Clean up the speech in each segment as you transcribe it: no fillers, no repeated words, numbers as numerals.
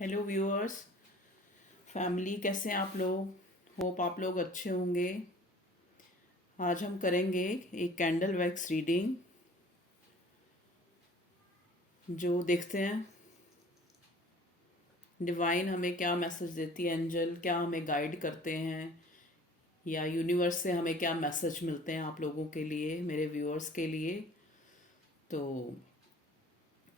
Hello viewers, family कैसे हैं आप लोग। होप आप लोग अच्छे होंगे। आज हम करेंगे एक कैंडल वैक्स रीडिंग। जो देखते हैं डिवाइन हमें क्या मैसेज देती है, एंजल क्या हमें गाइड करते हैं, या यूनिवर्स से हमें क्या मैसेज मिलते हैं आप लोगों के लिए, मेरे व्यूअर्स के लिए। तो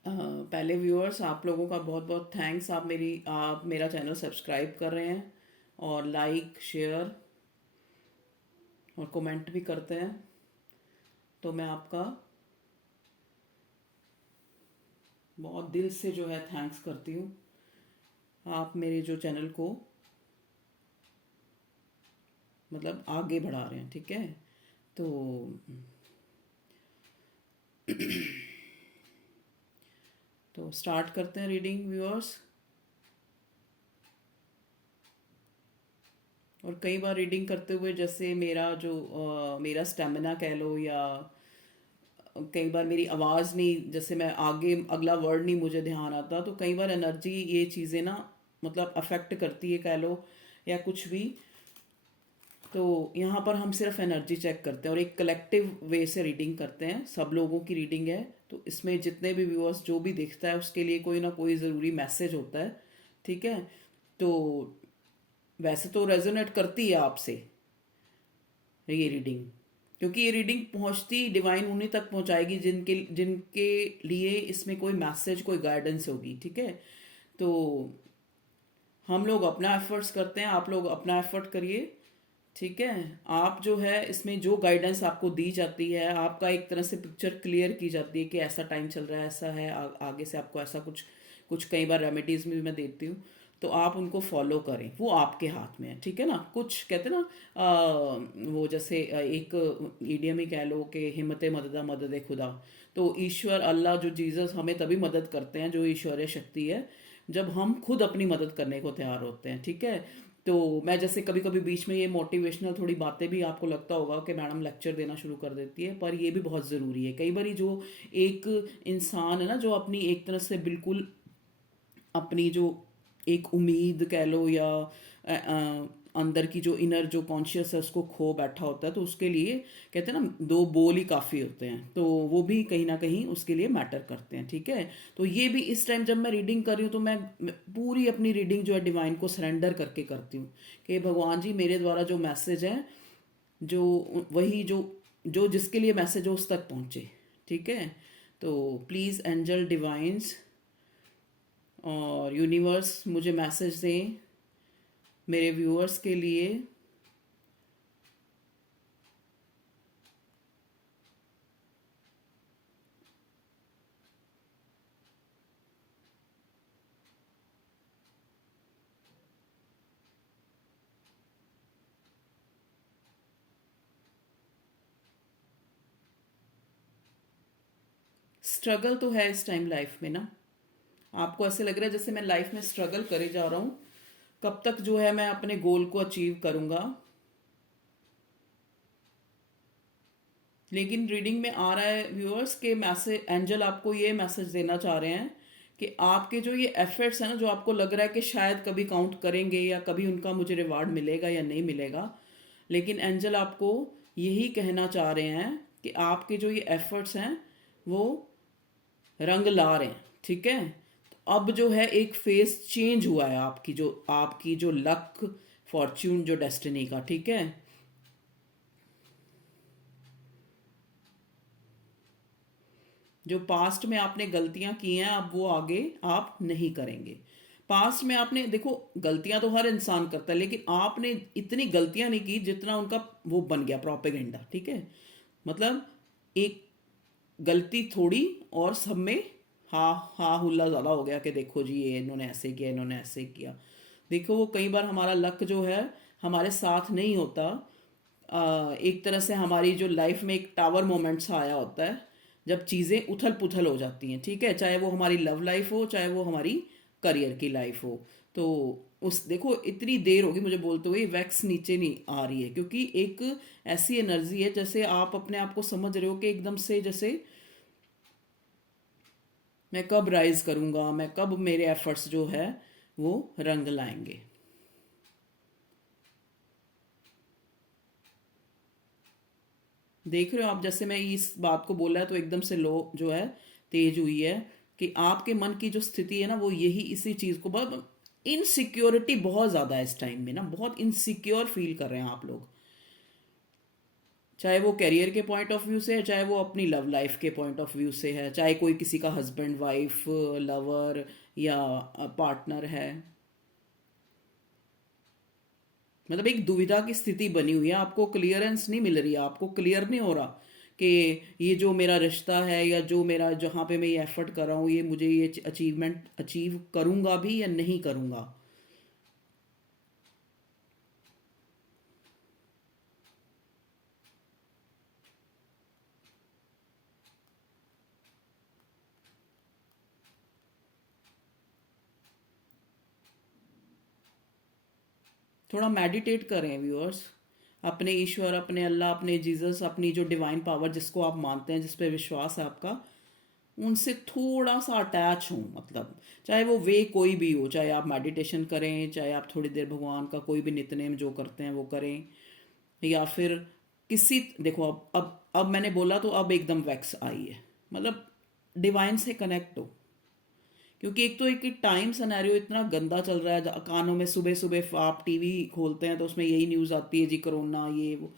पहले व्यूअर्स, आप लोगों का बहुत बहुत थैंक्स। आप मेरा चैनल सब्सक्राइब कर रहे हैं और लाइक शेयर और कमेंट भी करते हैं, तो मैं आपका बहुत दिल से जो है थैंक्स करती हूँ। आप मेरे जो चैनल को मतलब आगे बढ़ा रहे हैं, ठीक है। तो स्टार्ट करते हैं रीडिंग व्यूअर्स। और कई बार रीडिंग करते हुए जैसे मेरा स्टेमिना कह लो, या कई बार मेरी आवाज़ नहीं, जैसे मैं आगे अगला वर्ड नहीं मुझे ध्यान आता, तो कई बार एनर्जी ये चीज़ें ना मतलब अफेक्ट करती है कह लो, या कुछ भी। तो यहाँ पर हम सिर्फ एनर्जी चेक करते हैं और एक कलेक्टिव वे से रीडिंग करते हैं, सब लोगों की रीडिंग है। तो इसमें जितने भी व्यूअर्स जो भी देखता है उसके लिए कोई ना कोई ज़रूरी मैसेज होता है, ठीक है। तो वैसे तो रेजोनेट करती है आपसे ये रीडिंग, क्योंकि ये रीडिंग पहुंचती डिवाइन उन्हीं तक पहुंचाएगी जिनके जिनके लिए इसमें कोई मैसेज कोई गाइडेंस होगी, ठीक है। तो हम लोग अपना एफर्ट्स करते हैं, आप लोग अपना एफर्ट करिए, ठीक है। आप जो है इसमें जो गाइडेंस आपको दी जाती है, आपका एक तरह से पिक्चर क्लियर की जाती है कि ऐसा टाइम चल रहा है, ऐसा है, आगे से आपको ऐसा कुछ कुछ कई बार रेमेडीज भी मैं देती हूँ, तो आप उनको फॉलो करें, वो आपके हाथ में है, ठीक है ना। कुछ कहते हैं ना, वो जैसे एक ईडियम ही कह लो कि हिम्मत मददा मदद खुदा। तो ईश्वर अल्लाह जो जीसस हमें तभी मदद करते हैं, जो ईश्वरीय शक्ति है, जब हम खुद अपनी मदद करने को तैयार होते हैं, ठीक है। तो मैं जैसे कभी कभी बीच में ये मोटिवेशनल थोड़ी बातें भी आपको लगता होगा कि मैडम लेक्चर देना शुरू कर देती है, पर ये भी बहुत ज़रूरी है। कई बार जो एक इंसान है ना, जो अपनी एक तरह से बिल्कुल अपनी जो एक उम्मीद कह लो, या अंदर की जो इनर जो कॉन्शियस है उसको खो बैठा होता है, तो उसके लिए कहते हैं ना दो बोल ही काफ़ी होते हैं, तो वो भी कहीं ना कहीं उसके लिए मैटर करते हैं, ठीक है। तो ये भी इस टाइम जब मैं रीडिंग कर रही हूँ, तो मैं पूरी अपनी रीडिंग जो है डिवाइन को सरेंडर करके करती हूँ कि भगवान जी मेरे द्वारा जो मैसेज है, जो वही जो जो जिसके लिए मैसेज हो उस तक पहुँचे, ठीक है। तो प्लीज़ एंजल डिवाइंस और यूनिवर्स मुझे मैसेज दें मेरे व्यूअर्स के लिए। स्ट्रगल तो है इस टाइम लाइफ में ना, आपको ऐसे लग रहा है जैसे मैं लाइफ में स्ट्रगल करे जा रहा हूँ, कब तक जो है मैं अपने गोल को अचीव करूँगा। लेकिन रीडिंग में आ रहा है व्यूअर्स के मैसेज, एंजल आपको ये मैसेज देना चाह रहे हैं कि आपके जो ये एफर्ट्स हैं ना, जो आपको लग रहा है कि शायद कभी काउंट करेंगे या कभी उनका मुझे रिवार्ड मिलेगा या नहीं मिलेगा, लेकिन एंजल आपको यही कहना चाह रहे हैं कि आपके जो ये एफर्ट्स हैं वो रंग ला रहे हैं, ठीक है। तो अब जो है एक फेस चेंज हुआ है आपकी जो लक, फॉर्च्यून, जो डेस्टिनी का, ठीक है। जो पास्ट में आपने गलतियां की हैं, अब वो आगे आप नहीं करेंगे। पास्ट में आपने देखो, गलतियां तो हर इंसान करता है, लेकिन आपने इतनी गलतियां नहीं की जितना उनका वो बन गया प्रोपेगेंडा, ठीक है। मतलब एक गलती थोड़ी और सब में हा हा हुल्ला ज़्यादा हो गया कि देखो जी ये इन्होंने ऐसे किया, इन्होंने ऐसे किया। देखो वो कई बार हमारा लक जो है हमारे साथ नहीं होता। एक तरह से हमारी जो लाइफ में एक टावर मोमेंट सा आया होता है, जब चीज़ें उथल पुथल हो जाती हैं, ठीक है। चाहे वो हमारी लव लाइफ हो, चाहे वो हमारी करियर की लाइफ हो। तो उस देखो इतनी देर होगी मुझे बोलते हुए, वैक्स नीचे नहीं आ रही है, क्योंकि एक ऐसी एनर्जी है जैसे आप अपने आप को समझ रहे हो कि एकदम से जैसे मैं कब राइज करूँगा, मैं कब मेरे एफर्ट्स जो है वो रंग लाएंगे। देख रहे हो आप, जैसे मैं इस बात को बोला है तो एकदम से लो जो है तेज हुई है, कि आपके मन की जो स्थिति है ना वो यही इसी चीज को बहुत, इनसिक्योरिटी बहुत ज्यादा है इस टाइम में ना, बहुत इनसिक्योर फील कर रहे हैं आप लोग, चाहे वो करियर के पॉइंट ऑफ व्यू से है, चाहे वो अपनी लव लाइफ के पॉइंट ऑफ व्यू से है, चाहे कोई किसी का हस्बैंड वाइफ लवर या पार्टनर है। मतलब एक दुविधा की स्थिति बनी हुई है, आपको क्लियरेंस नहीं मिल रही है, आपको क्लियर नहीं हो रहा कि ये जो मेरा रिश्ता है या जो मेरा जहाँ पे मैं ये एफर्ट कर रहा हूँ, ये मुझे ये अचीवमेंट अचीव करूँगा भी या नहीं करूँगा। थोड़ा मेडिटेट करें व्यूअर्स, अपने ईश्वर, अपने अल्लाह, अपने जीसस, अपनी जो डिवाइन पावर जिसको आप मानते हैं, जिस पे विश्वास है आपका, उनसे थोड़ा सा अटैच हूँ। मतलब चाहे वो वे कोई भी हो, चाहे आप मेडिटेशन करें, चाहे आप थोड़ी देर भगवान का कोई भी नित्यनेम जो करते हैं वो करें, या फिर किसी, देखो अब मैंने बोला तो अब एकदम वैक्स आई है, मतलब डिवाइन से कनेक्ट हो। क्योंकि एक तो एक टाइम सिनेरियो इतना गंदा चल रहा है, कानों में सुबह सुबह आप टीवी खोलते हैं तो उसमें यही न्यूज़ आती है जी, कोरोना ये वो।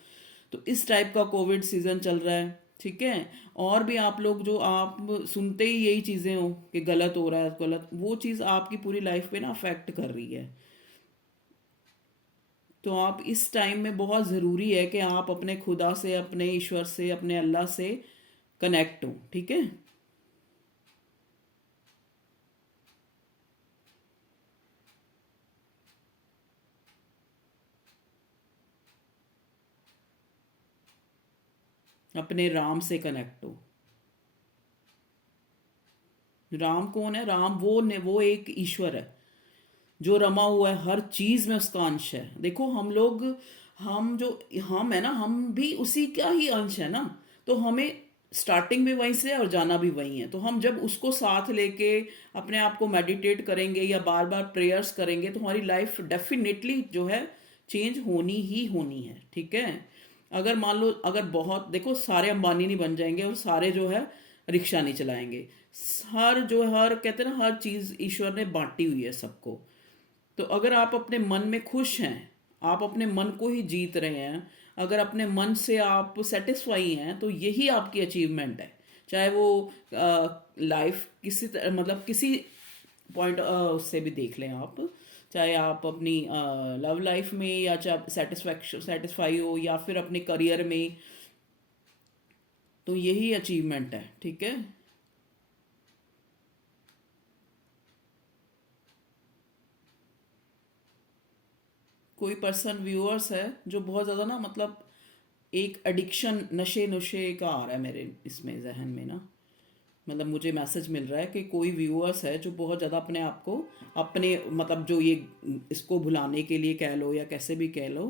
तो इस टाइप का कोविड सीजन चल रहा है, ठीक है। और भी आप लोग जो आप सुनते ही यही चीज़ें हो कि गलत हो रहा है, गलत, वो चीज़ आपकी पूरी लाइफ पे ना अफेक्ट कर रही है। तो आप इस टाइम में बहुत ज़रूरी है कि आप अपने खुदा से, अपने ईश्वर से, अपने अल्लाह से कनेक्ट हो, ठीक है। अपने राम से कनेक्ट हो। राम कौन है? राम वो ने, वो एक ईश्वर है जो रमा हुआ है, हर चीज में उसका अंश है। देखो हम लोग, हम जो, हम है ना, हम भी उसी का ही अंश है ना। तो हमें स्टार्टिंग भी वहीं से है और जाना भी वहीं है। तो हम जब उसको साथ लेके अपने आप को मेडिटेट करेंगे या बार बार प्रेयर्स करेंगे तो हमारी लाइफ डेफिनेटली जो है चेंज होनी ही होनी है, ठीक है। अगर मान लो, अगर बहुत, देखो सारे अंबानी नहीं बन जाएंगे और सारे जो है रिक्शा नहीं चलाएंगे। हर जो, हर कहते हैं ना, हर चीज ईश्वर ने बांटी हुई है सबको। तो अगर आप अपने मन में खुश हैं, आप अपने मन को ही जीत रहे हैं, अगर अपने मन से आप सेटिस्फाई हैं, तो यही आपकी अचीवमेंट है। चाहे वो लाइफ किसी मतलब किसी पॉइंट उससे भी देख लें आप, चाहे आप अपनी लव लाइफ में, या चाहे सेटिस्फैक्शन सेटिस्फाई हो, या फिर अपने करियर में, तो यही अचीवमेंट है, ठीक है। कोई पर्सन व्यूअर्स है जो बहुत ज़्यादा ना, मतलब एक एडिक्शन, नशे नुशे का आ रहा है मेरे इसमें जहन में ना। मतलब मुझे मैसेज मिल रहा है कि कोई व्यूअर्स है जो बहुत ज़्यादा अपने आप को, अपने मतलब जो ये, इसको भुलाने के लिए कह लो या कैसे भी कह लो,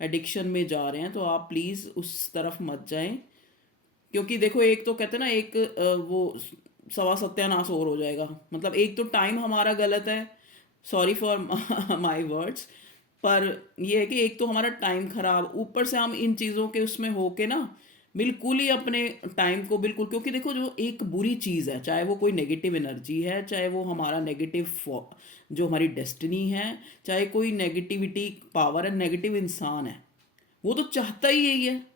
एडिक्शन में जा रहे हैं। तो आप प्लीज़ उस तरफ मत जाएं। क्योंकि देखो, एक तो कहते हैं ना, एक वो सवा सत्यानाश और हो जाएगा। मतलब एक तो टाइम हमारा गलत है, सॉरी फॉर माय वर्ड्स, पर ये है कि एक तो हमारा टाइम खराब, ऊपर से हम इन चीज़ों के उसमें होके ना बिल्कुल ही अपने टाइम को बिल्कुल, क्योंकि देखो जो एक बुरी चीज़ है, चाहे वो कोई नेगेटिव एनर्जी है, चाहे वो हमारा नेगेटिव जो हमारी डेस्टिनी है, चाहे कोई नेगेटिविटी पावर है, नेगेटिव इंसान है, वो तो चाहता ही यही है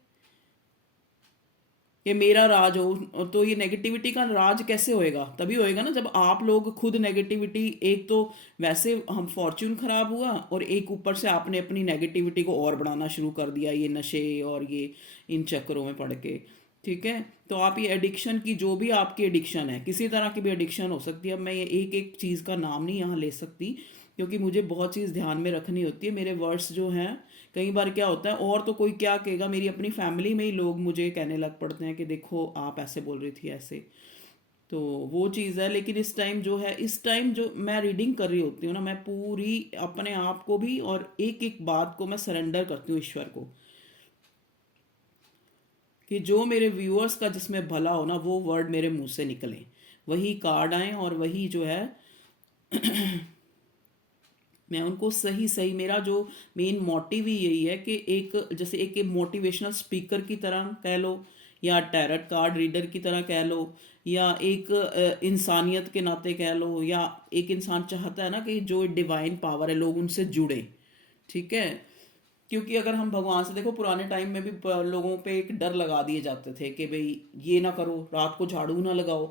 कि मेरा राज हो। तो ये नेगेटिविटी का राज कैसे होएगा? तभी होएगा ना जब आप लोग खुद नेगेटिविटी, एक तो वैसे हम फॉर्च्यून खराब हुआ, और एक ऊपर से आपने अपनी नेगेटिविटी को और बढ़ाना शुरू कर दिया, ये नशे और ये इन चक्करों में पड़ के, ठीक है। तो आप ये एडिक्शन की, जो भी आपकी एडिक्शन है, किसी तरह की भी एडिक्शन हो सकती है। अब मैं ये एक एक चीज़ का नाम नहीं यहाँ ले सकती, क्योंकि मुझे बहुत चीज़ ध्यान में रखनी होती है। मेरे वर्ड्स जो हैं, कई बार क्या होता है, और तो कोई क्या कहेगा, मेरी अपनी फैमिली में ही लोग मुझे कहने लग पड़ते हैं कि देखो आप ऐसे बोल रही थी ऐसे। तो वो चीज़ है। लेकिन इस टाइम जो है, इस टाइम जो मैं रीडिंग कर रही होती हूँ ना, मैं पूरी अपने आप को भी और एक एक बात को मैं सरेंडर करती हूँ ईश्वर को, कि जो मेरे व्यूअर्स का जिसमें भला हो ना, वो वर्ड मेरे मुंह से निकले, वही कार्ड आए और वही जो है मैं उनको सही सही, मेरा जो मेन मोटिव ही यही है कि एक जैसे एक मोटिवेशनल स्पीकर की तरह कह लो, या टैरट कार्ड रीडर की तरह कह लो, या एक इंसानियत के नाते कह लो, या एक इंसान चाहता है ना कि जो डिवाइन पावर है लोग उनसे जुड़े, ठीक है। क्योंकि अगर हम भगवान से देखो, पुराने टाइम में भी लोगों पे एक डर लगा दिए जाते थे कि भाई ये ना करो, रात को झाड़ू ना लगाओ।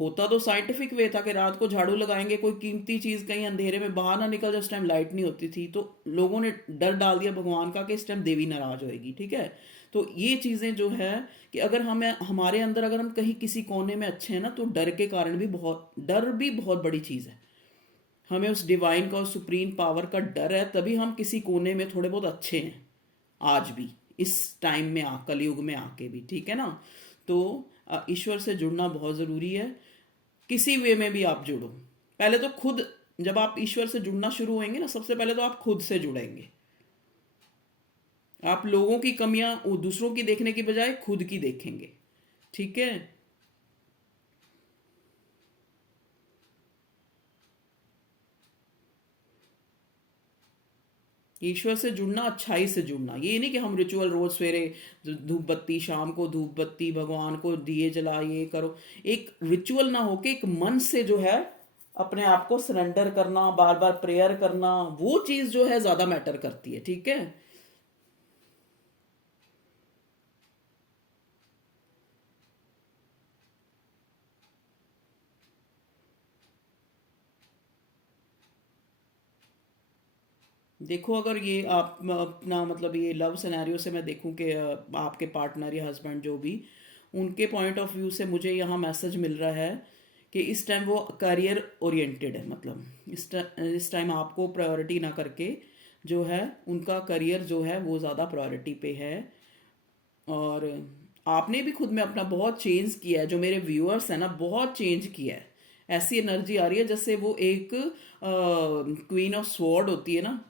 होता तो साइंटिफिक वे था कि रात को झाड़ू लगाएंगे, कोई कीमती चीज़ कहीं अंधेरे में बाहर ना निकल जाए, उस टाइम लाइट नहीं होती थी, तो लोगों ने डर डाल दिया भगवान का कि इस टाइम देवी नाराज होएगी, ठीक है। तो ये चीज़ें जो है कि अगर हमें हमारे अंदर अगर हम कहीं किसी कोने में अच्छे हैं ना, तो डर के कारण भी बहुत, डर भी बहुत बड़ी चीज़ है। हमें उस डिवाइन का, उस सुप्रीम पावर का डर है, तभी हम किसी कोने में थोड़े बहुत अच्छे हैं आज भी, इस टाइम में कलयुग में आके भी, ठीक है ना। तो ईश्वर से जुड़ना बहुत ज़रूरी है। किसी वे में भी आप जुड़ो, पहले तो खुद, जब आप ईश्वर से जुड़ना शुरू होंगे ना, सबसे पहले तो आप खुद से जुड़ेंगे। आप लोगों की कमियां दूसरों की देखने की बजाय खुद की देखेंगे, ठीक है। ईश्वर से जुड़ना, अच्छाई से जुड़ना, ये नहीं कि हम रिचुअल रोज सवेरे धूप बत्ती, शाम को धूप बत्ती, भगवान को दिए जला, ये करो। एक रिचुअल ना होके एक मन से जो है अपने आप को सरेंडर करना, बार बार प्रेयर करना, वो चीज जो है ज्यादा मैटर करती है, ठीक है। देखो, अगर ये आप अपना मतलब ये लव सिनेरियो से मैं देखूं कि आपके पार्टनर या हस्बैंड जो भी, उनके पॉइंट ऑफ व्यू से मुझे यहाँ मैसेज मिल रहा है कि इस टाइम वो करियर ओरिएंटेड है, मतलब इस टाइम आपको प्रायोरिटी ना करके जो है उनका करियर जो है वो ज़्यादा प्रायोरिटी पे है। और आपने भी खुद में अपना बहुत चेंज किया है, जो मेरे व्यूअर्स हैं ना, बहुत चेंज किया है। ऐसी एनर्जी आ रही है जैसे वो एक क्वीन ऑफ स्वॉर्ड होती है ना,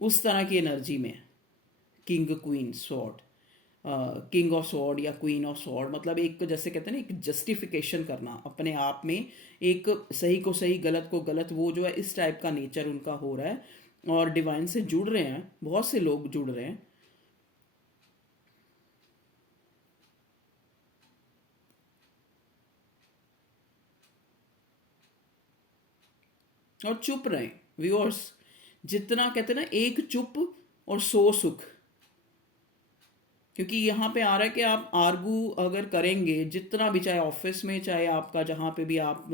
उस तरह की एनर्जी में। King queen sword, king of sword या क्वीन ऑफ स्वॉर्ड, मतलब एक जैसे कहते हैं ना, एक जस्टिफिकेशन करना अपने आप में, एक सही को सही, गलत को गलत, वो जो है इस टाइप का नेचर उनका हो रहा है। और डिवाइन से जुड़ रहे हैं, बहुत से लोग जुड़ रहे हैं। और चुप रहें व्यूअर्स, जितना कहते हैं ना, एक चुप और सौ सुख। क्योंकि यहाँ पे आ रहा है कि आप आर्गू अगर करेंगे जितना भी, चाहे ऑफिस में, चाहे आपका जहाँ पे भी आप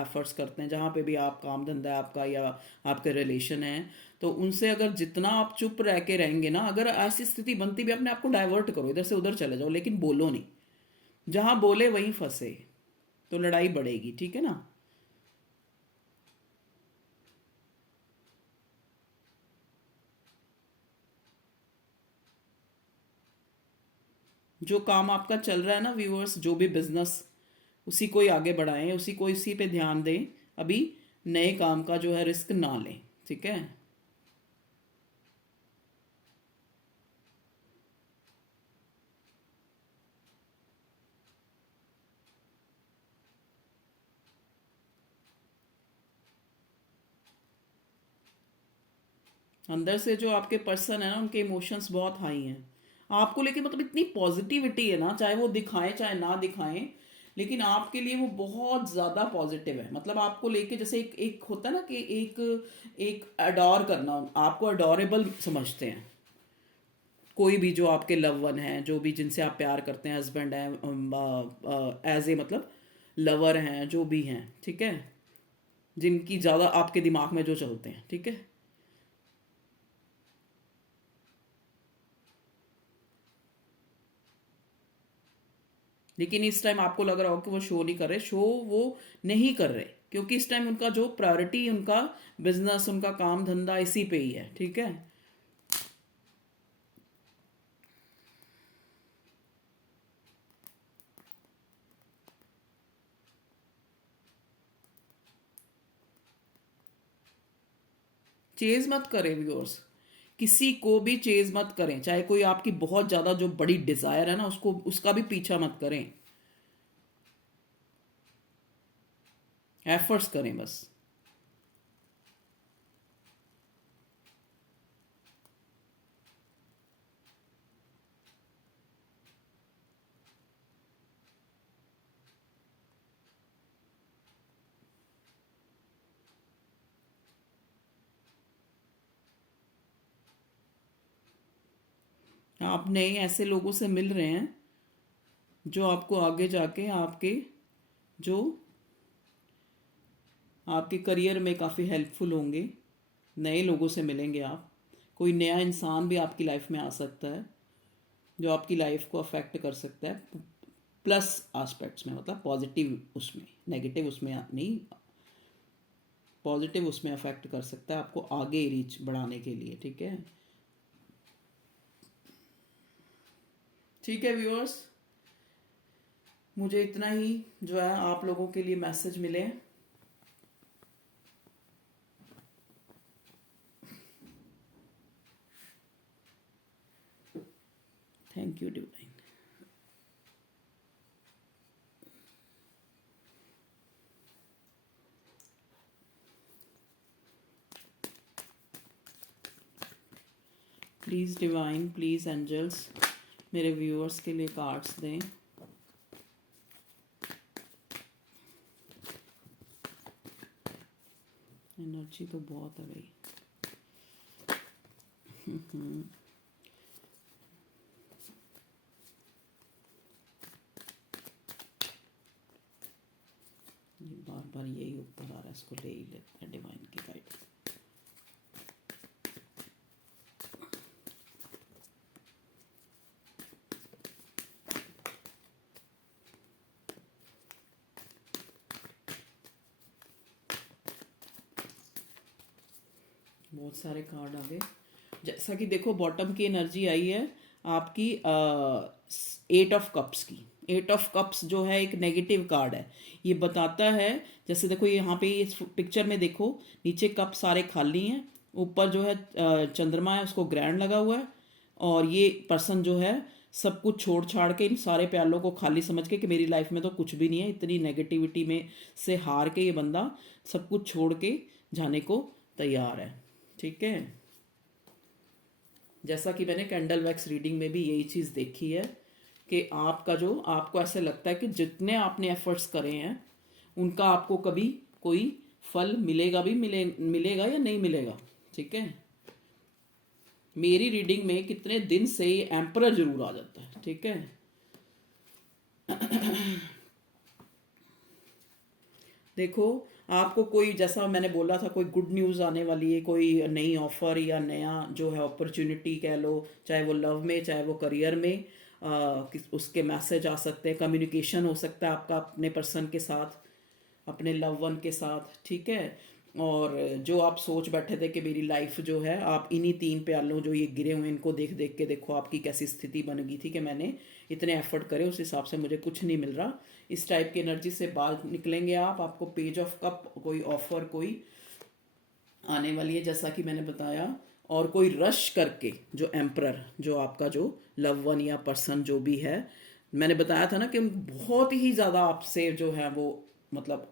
एफर्ट्स करते हैं, जहाँ पे भी आप काम धंधा है आपका, या आपके रिलेशन है, तो उनसे अगर जितना आप चुप रह के रहेंगे ना, अगर ऐसी स्थिति बनती भी, अपने आप को डाइवर्ट करो, इधर से उधर चले जाओ, लेकिन बोलो नहीं। जहाँ बोले वहीं फंसे, तो लड़ाई बढ़ेगी, ठीक है ना। जो काम आपका चल रहा है ना व्यूअर्स, जो भी बिजनेस, उसी को ही आगे बढ़ाएं, उसी को, इसी पे ध्यान दें। अभी नए काम का जो है रिस्क ना लें, ठीक है। अंदर से जो आपके पर्सन है ना, उनके इमोशंस बहुत हाई हैं आपको लेके, मतलब इतनी पॉजिटिविटी है ना, चाहे वो दिखाएं चाहे ना दिखाएं, लेकिन आपके लिए वो बहुत ज़्यादा पॉजिटिव है। मतलब आपको लेके जैसे एक एक होता है ना कि एक एक अडोर करना, आपको अडोरेबल समझते हैं। कोई भी जो आपके लव वन हैं, जो भी जिनसे आप प्यार करते हैं, हस्बैंड हैं, एज ए मतलब लवर हैं, जो भी हैं, ठीक है, जिनकी ज़्यादा आपके दिमाग में जो चलते हैं, ठीक है। लेकिन इस टाइम आपको लग रहा हो कि वो शो नहीं कर रहे, शो वो नहीं कर रहे, क्योंकि इस टाइम उनका जो प्रायोरिटी, उनका बिजनेस, उनका काम धंधा इसी पे ही है, ठीक है। चेज मत करें व्यूअर्स, किसी को भी चेज मत करें, चाहे कोई आपकी बहुत ज़्यादा जो बड़ी डिज़ायर है ना, उसको, उसका भी पीछा मत करें। एफर्ट्स करें बस। आप नए ऐसे लोगों से मिल रहे हैं जो आपको आगे जाके जो आपके करियर में काफ़ी हेल्पफुल होंगे। नए लोगों से मिलेंगे आप। कोई नया इंसान भी आपकी लाइफ में आ सकता है जो आपकी लाइफ को अफेक्ट कर सकता है, प्लस एस्पेक्ट्स में, मतलब पॉजिटिव उसमें, नेगेटिव उसमें नहीं, पॉजिटिव उसमें अफेक्ट कर सकता है आपको आगे रीच बढ़ाने के लिए। ठीक है, ठीक है व्यूअर्स, मुझे इतना ही जो है आप लोगों के लिए मैसेज मिले। Thank you divine. Please divine, please angels, मेरे व्यूअर्स के लिए कार्ड्स दें। एनर्जी तो बहुत है भाई। बार बार यही ऊपर आ रहा है, इसको ले ही लेते हैं डिवाइन की गाइड। बहुत सारे कार्ड आ गए। जैसा कि देखो बॉटम की एनर्जी आई है आपकी 8 ऑफ कप्स की। 8 ऑफ कप्स जो है एक नेगेटिव कार्ड है। ये बताता है, जैसे देखो यहाँ पे इस पिक्चर में देखो, नीचे कप सारे खाली हैं, ऊपर जो है चंद्रमा है, उसको ग्रैंड लगा हुआ है, और ये पर्सन जो है सब कुछ छोड़ छाड़ के, इन सारे प्यालों को खाली समझ के कि मेरी लाइफ में तो कुछ भी नहीं है, इतनी नेगेटिविटी में से हार के ये बंदा सब कुछ छोड़ के जाने को तैयार है। ठीक है, जैसा कि मैंने कैंडल वैक्स रीडिंग में भी यही चीज़ देखी है कि आपका जो, आपको ऐसे लगता है कि जितने आपने एफर्ट्स करे हैं उनका आपको कभी कोई फल मिलेगा भी, मिलेगा या नहीं मिलेगा। ठीक है, मेरी रीडिंग में कितने दिन से ये एम्परर जरूर आ जाता है। ठीक है, देखो आपको कोई, जैसा मैंने बोला था, कोई गुड न्यूज़ आने वाली है, कोई नई ऑफर या नया जो है अपॉर्चुनिटी कह लो, चाहे वो लव में चाहे वो करियर में, उसके मैसेज आ सकते हैं, कम्युनिकेशन हो सकता है आपका अपने पर्सन के साथ, अपने लव वन के साथ। ठीक है, और जो आप सोच बैठे थे कि मेरी लाइफ जो है, आप इन्हीं 3 प्यालों जो ये गिरे हुए इनको देख देख के देखो आपकी कैसी स्थिति बन गई थी कि मैंने इतने एफर्ट करे, उस हिसाब से मुझे कुछ नहीं मिल रहा। इस टाइप की एनर्जी से बाहर निकलेंगे आप। आपको पेज ऑफ कप, कोई ऑफर कोई आने वाली है जैसा कि मैंने बताया, और कोई रश करके जो एम्परर, जो आपका जो लव वन या पर्सन जो भी है, मैंने बताया था ना कि बहुत ही ज़्यादा आपसे जो है वो, मतलब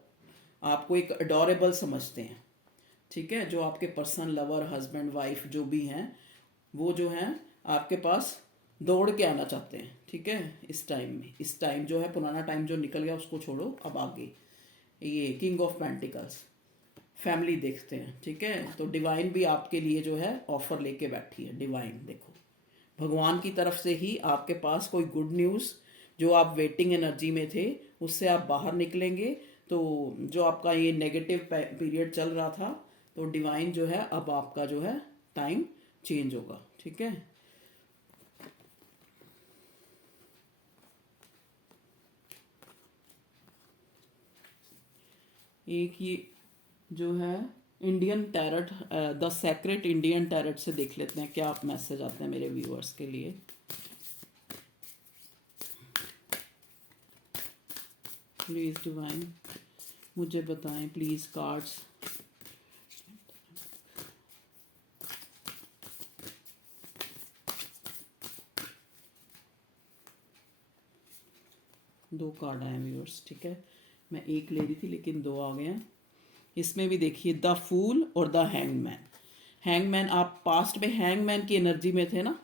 आपको एक अडोरेबल समझते हैं। ठीक है, जो आपके पर्सन, लवर, हस्बैंड, वाइफ जो भी हैं, वो जो हैं आपके पास दौड़ के आना चाहते हैं। ठीक है, इस टाइम में, इस टाइम जो है पुराना टाइम जो निकल गया उसको छोड़ो, अब आगे ये किंग ऑफ पेंटिकल्स, फैमिली देखते हैं। ठीक है, तो डिवाइन भी आपके लिए जो है ऑफर लेके बैठी है। डिवाइन देखो, भगवान की तरफ से ही आपके पास कोई गुड न्यूज़, जो आप वेटिंग एनर्जी में थे उससे आप बाहर निकलेंगे। तो जो आपका ये नेगेटिव पीरियड चल रहा था, तो डिवाइन जो है अब आपका जो है टाइम चेंज होगा। ठीक है, एक ये जो है Indian tarot, the secret Indian tarot से देख लेते हैं क्या मैसेज आते हैं मेरे व्यूअर्स के लिए। प्लीज़ डिवाइन मुझे बताएं, प्लीज़ कार्ड्स। दो कार्ड आए व्यूअर्स। ठीक है, मैं एक ले रही थी लेकिन दो आ गए हैं। इसमें भी देखिए द फूल और द हैंगमैन। हैंगमैन, आप पास्ट में हैंगमैन की एनर्जी में थे ना,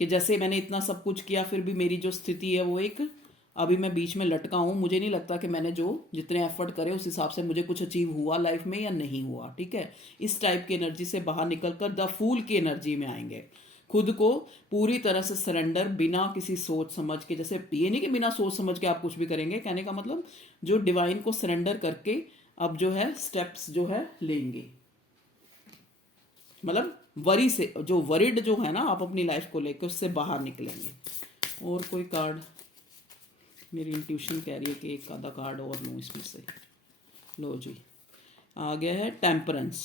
कि जैसे मैंने इतना सब कुछ किया फिर भी मेरी जो स्थिति है वो एक, अभी मैं बीच में लटका हूँ, मुझे नहीं लगता कि मैंने जो जितने एफर्ट करे उस हिसाब से मुझे कुछ अचीव हुआ लाइफ में या नहीं हुआ। ठीक है, इस टाइप की एनर्जी से बाहर निकल कर द फूल की एनर्जी में आएंगे। खुद को पूरी तरह से सरेंडर, बिना किसी सोच समझ के, जैसे ये नहीं कि बिना सोच समझ के आप कुछ भी करेंगे, कहने का मतलब जो डिवाइन को सरेंडर करके अब जो है स्टेप्स जो है लेंगे, मतलब वरी से, जो वरिड जो है ना आप अपनी लाइफ को लेकर, उससे बाहर निकलेंगे। और कोई कार्ड, मेरी इंट्यूशन कह रही है कि एक आधा कार्ड और लूँ इसमें से। लो जी, आ गया है टेम्परेंस।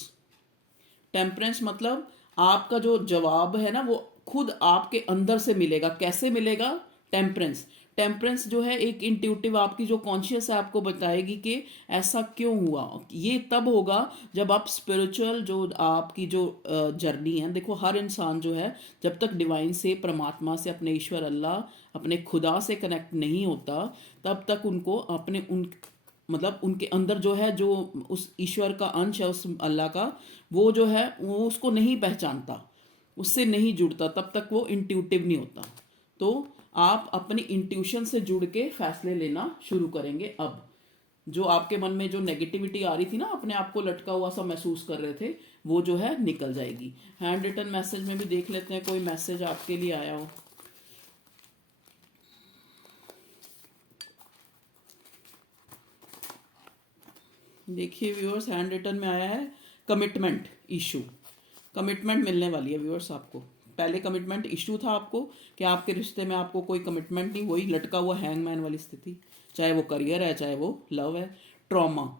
टेम्परेंस मतलब आपका जो जवाब है ना वो खुद आपके अंदर से मिलेगा। कैसे मिलेगा? टेम्परेंस। टेम्परेंस जो है एक इंट्यूटिव, आपकी जो कॉन्शियस है आपको बताएगी कि ऐसा क्यों हुआ। ये तब होगा जब आप स्पिरिचुअल जो आपकी जो जर्नी है, देखो हर इंसान जो है जब तक डिवाइन से, परमात्मा से, अपने ईश्वर अल्लाह, अपने खुदा से कनेक्ट नहीं होता, तब तक उनको अपने उन मतलब उनके अंदर जो है, जो उस ईश्वर का अंश है, उस अल्लाह का, वो जो है वो उसको नहीं पहचानता, उससे नहीं जुड़ता, तब तक वो इंट्यूटिव नहीं होता। तो आप अपनी इंट्यूशन से जुड़ के फैसले लेना शुरू करेंगे। अब जो आपके मन में जो नेगेटिविटी आ रही थी ना, अपने आप को लटका हुआ सा महसूस कर रहे थे, वो जो है निकल जाएगी। हैंड रिटन मैसेज में भी देख लेते हैं कोई मैसेज आपके लिए आया हो। देखिए व्यूअर्स, हैंड रिटन में आया है कमिटमेंट इशू। कमिटमेंट मिलने वाली है व्यूअर्स आपको। पहले कमिटमेंट इशू था आपको कि आपके रिश्ते में आपको कोई कमिटमेंट नहीं, वही लटका हुआ हैंगमैन वाली स्थिति, चाहे वो करियर है, चाहे वो लव है। Trauma,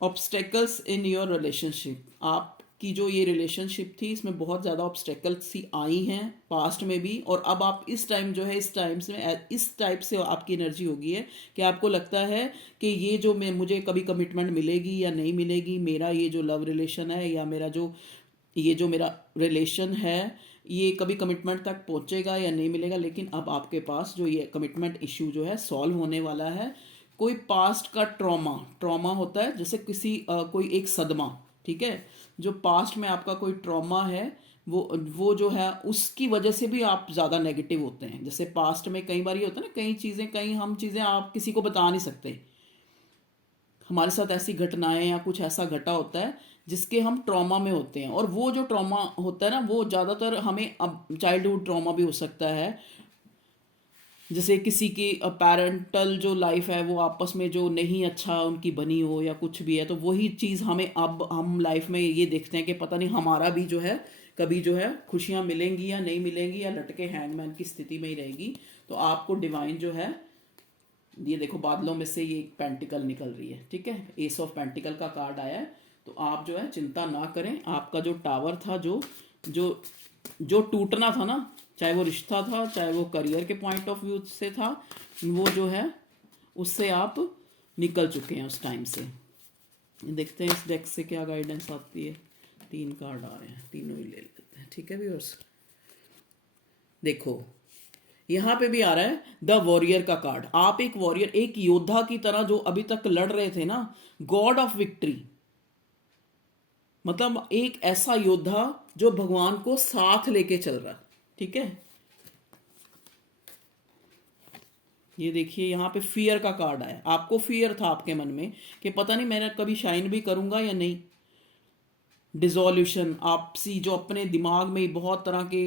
obstacles in your relationship, आपकी जो ये रिलेशनशिप थी इसमें बहुत ज़्यादा ऑब्स्टेकल्स सी आई हैं पास्ट में भी, और अब आप इस टाइम जो है, इस टाइम से, इस टाइप से आपकी एनर्जी होगी है कि आपको लगता है कि ये जो मैं, मुझे कभी कमिटमेंट मिलेगी या नहीं मिलेगी, मेरा ये जो लव रिलेशन है या मेरा जो ये जो मेरा रिलेशन है, ये कभी कमिटमेंट तक पहुंचेगा या नहीं मिलेगा। लेकिन अब आपके पास जो ये कमिटमेंट इश्यू जो है सॉल्व होने वाला है। कोई पास्ट का ट्रॉमा, ट्रॉमा होता है जैसे किसी कोई एक सदमा, ठीक है, जो पास्ट में आपका कोई ट्रॉमा है, वो जो है उसकी वजह से भी आप ज़्यादा नेगेटिव होते हैं। जैसे पास्ट में कई बार ये होता है ना, कई हम चीज़ें आप किसी को बता नहीं सकते, हमारे साथ ऐसी घटनाएं या कुछ ऐसा घटा होता है जिसके हम ट्रॉमा में होते हैं। और वो जो ट्रॉमा होता है ना, वो ज़्यादातर हमें, अब चाइल्डहुड ट्रॉमा भी हो सकता है, जैसे किसी की पेरेंटल जो लाइफ है वो आपस में जो नहीं अच्छा उनकी बनी हो या कुछ भी है, तो वही चीज़ हमें अब हम लाइफ में ये देखते हैं कि पता नहीं हमारा भी जो है कभी जो है खुशियाँ मिलेंगी या नहीं मिलेंगी, या लटके हैंगमैन की स्थिति में ही रहेगी। तो आपको डिवाइन जो है, ये देखो बादलों में से ये एक पेंटिकल निकल रही है, ठीक है, एस ऑफ पेंटिकल का कार्ड आया है। तो आप जो है चिंता ना करें, आपका जो टावर था, जो जो जो टूटना था ना, चाहे वो रिश्ता था, चाहे वो करियर के पॉइंट ऑफ व्यू से था, वो जो है उससे आप निकल चुके हैं उस टाइम से। देखते हैं इस डेक से क्या गाइडेंस आती है। 3 कार्ड आ रहे हैं, तीनों ही ले लेते हैं, ठीक है व्यूअर्स। देखो यहाँ पे भी आ रहा है द वॉरियर का कार्ड। आप एक वॉरियर, एक योद्धा की तरह जो अभी तक लड़ रहे थे ना, गॉड ऑफ विक्ट्री, मतलब एक ऐसा योद्धा जो भगवान को साथ लेके चल रहा, ठीक है। ये देखिए यहाँ पे फियर का कार्ड आया। आपको फियर था आपके मन में कि पता नहीं मैं कभी शाइन भी करूंगा या नहीं। डिजोल्यूशन, आपसी जो अपने दिमाग में बहुत तरह के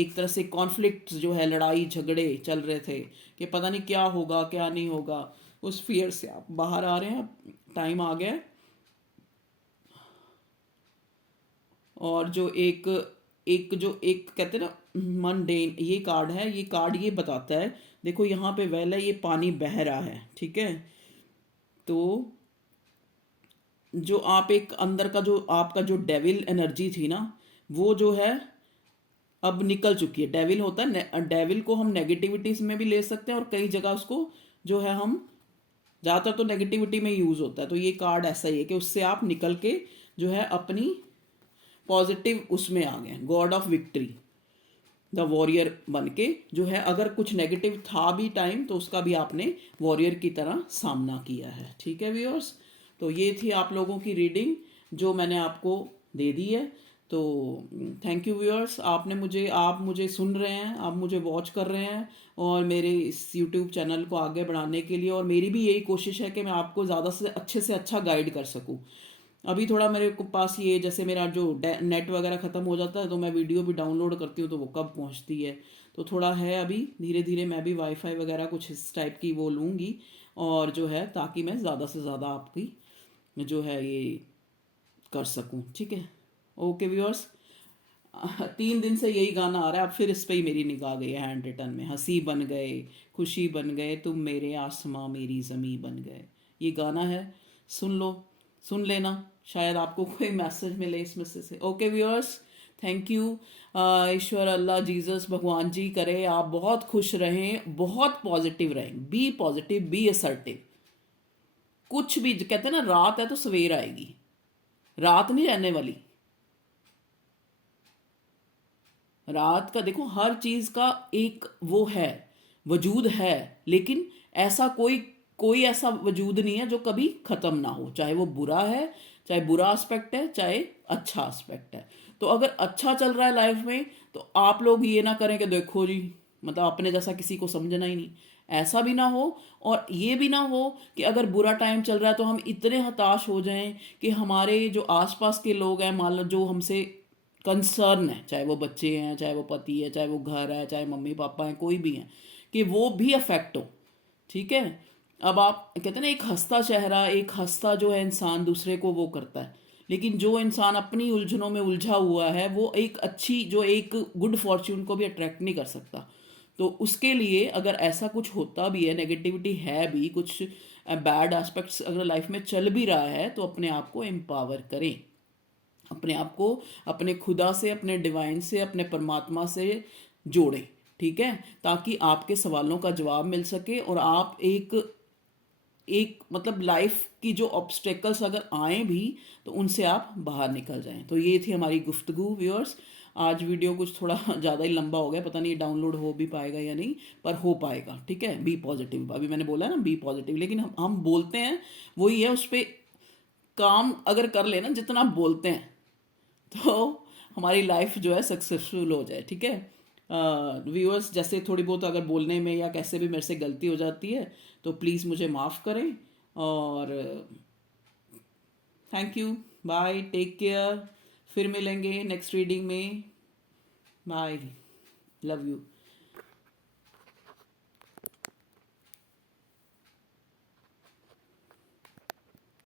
एक तरह से कॉन्फ्लिक्ट जो है, लड़ाई झगड़े चल रहे थे कि पता नहीं क्या होगा क्या नहीं होगा, उस फियर से आप बाहर आ रहे हैं, टाइम आ गया है। और जो एक एक जो एक कहते हैं ना मंडेन, ये कार्ड है, ये कार्ड ये बताता है, देखो यहाँ पे वेल है, ये पानी बह रहा है, ठीक है। तो जो आप एक अंदर का जो आपका जो डेविल एनर्जी थी ना, वो जो है अब निकल चुकी है। डेविल होता है, डेविल को हम नेगेटिविटीज में भी ले सकते हैं, और कई जगह उसको जो है हम, ज़्यादातर तो नेगेटिविटी में यूज़ होता है। तो ये कार्ड ऐसा ही है कि उससे आप निकल के जो है अपनी पॉजिटिव उसमें आ गए, God of victory, the warrior बन के जो है, अगर कुछ नेगेटिव था भी टाइम, तो उसका भी आपने वॉरियर की तरह सामना किया है, ठीक है व्यूअर्स। तो ये थी आप लोगों की रीडिंग जो मैंने आपको दे दी है। तो थैंक यू व्यूअर्स, आप मुझे सुन रहे हैं, आप मुझे वॉच कर रहे हैं, और मेरे इस यूट्यूब चैनल को आगे बढ़ाने के लिए, और मेरी भी यही कोशिश है कि मैं आपको ज़्यादा से अच्छा गाइड कर सकूँ। अभी थोड़ा मेरे को पास ये जैसे मेरा जो नेट वगैरह ख़त्म हो जाता है तो मैं वीडियो भी डाउनलोड करती हूँ तो वो कब पहुँचती है। तो थोड़ा है अभी, धीरे धीरे मैं भी वाईफाई वगैरह कुछ इस टाइप की वो लूँगी, और जो है ताकि मैं ज़्यादा से ज़्यादा आपकी जो है ये कर सकूँ, ठीक है। ओके व्यूअर्स, 3 दिन से यही गाना आ रहा है, अब फिर इस पे ही मेरी निगाह गई है हैंड रिटन में। हंसी बन गए, खुशी बन गए, तुम मेरे आसमां मेरी ज़मी बन गए, ये गाना है। सुन लो, सुन लेना, शायद आपको कोई मैसेज मिले इसमें से। Okay viewers, thank you. Ishwar Allah Jesus भगवान जी करे आप बहुत खुश रहें, बहुत पॉजिटिव रहें, बी पॉजिटिव, बी असर्टिव। कुछ भी कहते हैं ना, रात है तो सवेर आएगी, रात नहीं रहने वाली। रात का देखो, हर चीज का एक वो है, वजूद है, लेकिन ऐसा कोई कोई ऐसा वजूद नहीं है जो कभी खत्म ना हो, चाहे वो बुरा है, चाहे बुरा एस्पेक्ट है, चाहे अच्छा एस्पेक्ट है। तो अगर अच्छा चल रहा है लाइफ में तो आप लोग ये ना करें कि देखो जी, मतलब अपने जैसा किसी को समझना ही नहीं, ऐसा भी ना हो। और ये भी ना हो कि अगर बुरा टाइम चल रहा है तो हम इतने हताश हो जाएं कि हमारे जो आसपास के लोग हैं, मान लो जो हमसे कंसर्न है, चाहे वो बच्चे हैं, चाहे वो पति है, चाहे वो घर है, चाहे मम्मी पापा हैं, कोई भी हैं, कि वो भी अफेक्ट हो, ठीक है। अब आप कहते हैं ना, एक हंसता चेहरा, एक हंसता जो है इंसान दूसरे को वो करता है, लेकिन जो इंसान अपनी उलझनों में उलझा हुआ है वो एक अच्छी जो एक गुड फॉर्च्यून को भी अट्रैक्ट नहीं कर सकता। तो उसके लिए अगर ऐसा कुछ होता भी है, नेगेटिविटी है भी, कुछ बैड एस्पेक्ट्स अगर लाइफ में चल भी रहा है, तो अपने आप को एम्पावर करें, अपने आप को अपने खुदा से, अपने डिवाइन से, अपने परमात्मा से जोड़ें, ठीक है, ताकि आपके सवालों का जवाब मिल सके और आप एक एक मतलब लाइफ की जो ऑब्स्टेकल्स अगर आए भी तो उनसे आप बाहर निकल जाएं। तो ये थी हमारी गुफ्तगू व्यूअर्स। आज वीडियो कुछ थोड़ा ज़्यादा ही लंबा हो गया, पता नहीं डाउनलोड हो भी पाएगा या नहीं, पर हो पाएगा, ठीक है। बी पॉजिटिव, अभी मैंने बोला ना बी पॉजिटिव, लेकिन हम बोलते हैं वही है, उस पर काम अगर कर लेना जितना आप बोलते हैं तो हमारी लाइफ जो है सक्सेसफुल हो जाए, ठीक है। व्यूअर्स, जैसे थोड़ी बहुत अगर बोलने में या कैसे भी मेरे से गलती हो जाती है तो प्लीज़ मुझे माफ़ करें, और thank you, bye, take care, फिर मिलेंगे नेक्स्ट रीडिंग में, बाय, लव यू।